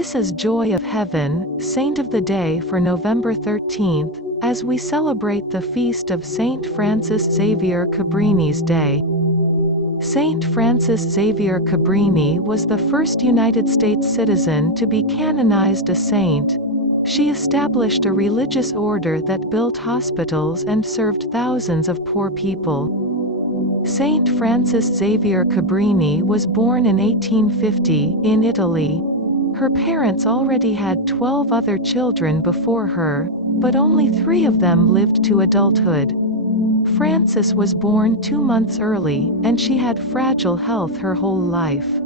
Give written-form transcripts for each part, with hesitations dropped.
This is Joy of Heaven, Saint of the Day for November 13th, as we celebrate the feast of Saint Frances Xavier Cabrini's Day. Saint Frances Xavier Cabrini was the first United States citizen to be canonized a saint. She established a religious order that built hospitals and served thousands of poor people. Saint Frances Xavier Cabrini was born in 1850, in Italy. Her parents already had 12 other children before her, but only 3 of them lived to adulthood. Frances was born 2 months early, and she had fragile health her whole life.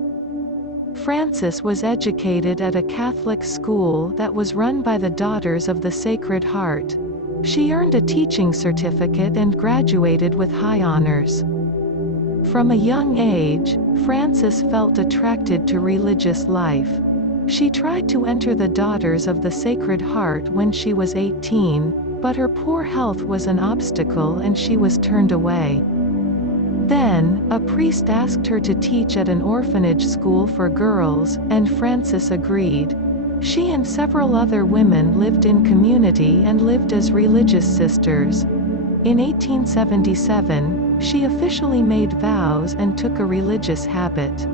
Frances was educated at a Catholic school that was run by the Daughters of the Sacred Heart. She earned a teaching certificate and graduated with high honors. From a young age, Frances felt attracted to religious life. She tried to enter the Daughters of the Sacred Heart when she was 18, but her poor health was an obstacle and she was turned away. Then, a priest asked her to teach at an orphanage school for girls, and Frances agreed. She and several other women lived in community and lived as religious sisters. In 1877, she officially made vows and took a religious habit.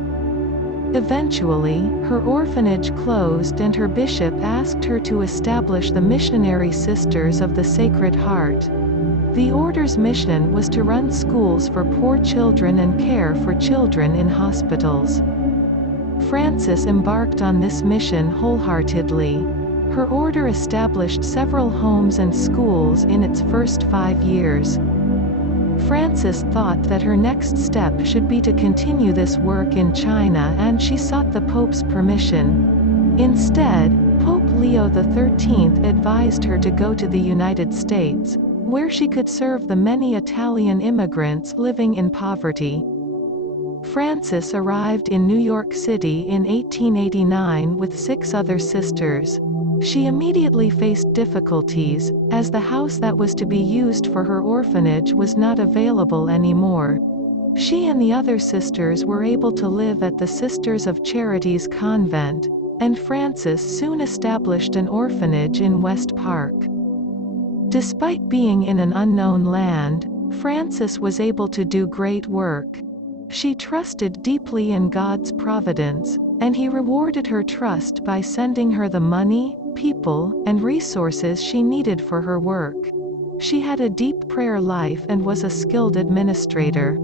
Eventually, her orphanage closed and her bishop asked her to establish the Missionary Sisters of the Sacred Heart. The order's mission was to run schools for poor children and care for children in hospitals. Frances embarked on this mission wholeheartedly. Her order established several homes and schools in its first 5 years. Frances thought that her next step should be to continue this work in China, and she sought the Pope's permission. Instead, Pope Leo XIII advised her to go to the United States, where she could serve the many Italian immigrants living in poverty. Frances arrived in New York City in 1889 with 6 other sisters. She immediately faced difficulties, as the house that was to be used for her orphanage was not available anymore. She and the other sisters were able to live at the Sisters of Charity's convent, and Frances soon established an orphanage in West Park. Despite being in an unknown land, Frances was able to do great work. She trusted deeply in God's providence, and He rewarded her trust by sending her the money, people, and resources she needed for her work. She had a deep prayer life and was a skilled administrator.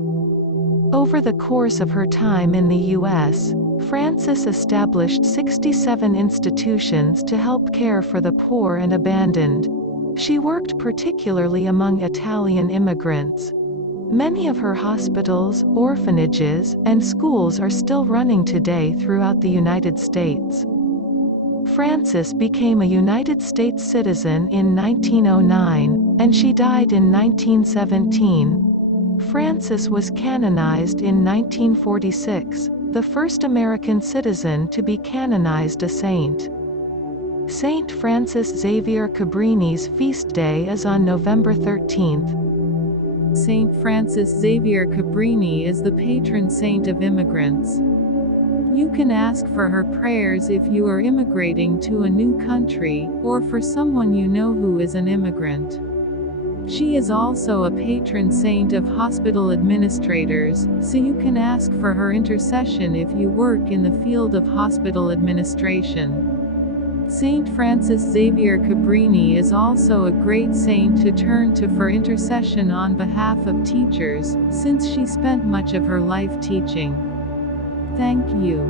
Over the course of her time in the U.S., Frances established 67 institutions to help care for the poor and abandoned. She worked particularly among Italian immigrants. Many of her hospitals, orphanages, and schools are still running today throughout the United States. Frances became a United States citizen in 1909, and she died in 1917. Frances was canonized in 1946, the first American citizen to be canonized a saint. Saint Frances Xavier Cabrini's feast day is on November 13th. Saint Frances Xavier Cabrini is the patron saint of immigrants. You can ask for her prayers if you are immigrating to a new country, or for someone you know who is an immigrant. She is also a patron saint of hospital administrators, so you can ask for her intercession if you work in the field of hospital administration. Saint Frances Xavier Cabrini is also a great saint to turn to for intercession on behalf of teachers, since she spent much of her life teaching. Thank you.